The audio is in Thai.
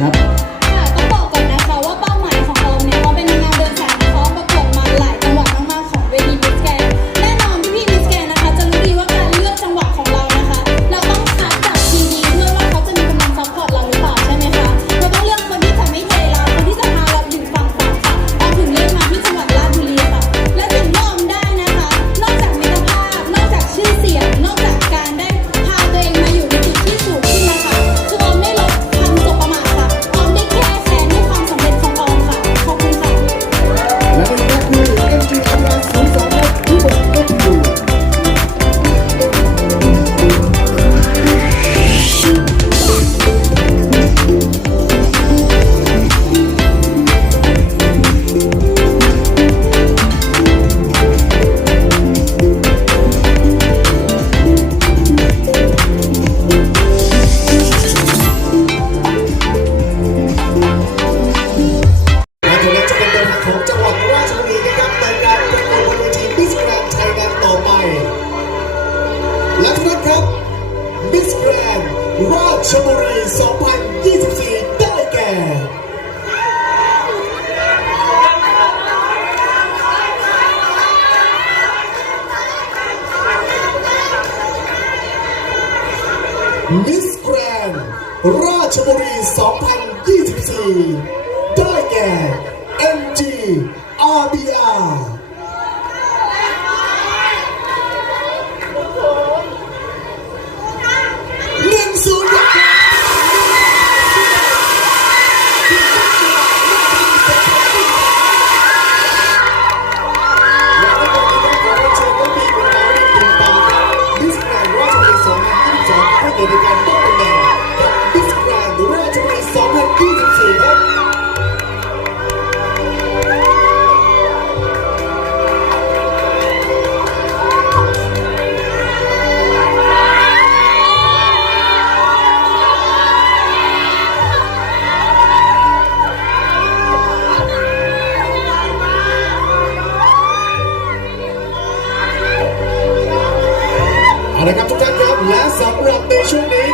snap. ชบุรี 2024 ได้แก่ มิสแกรนราชบุรี 2024 ได้แก่ MG RBR เอาละครับทุกท่านครับและสำหรับในช่วงนี้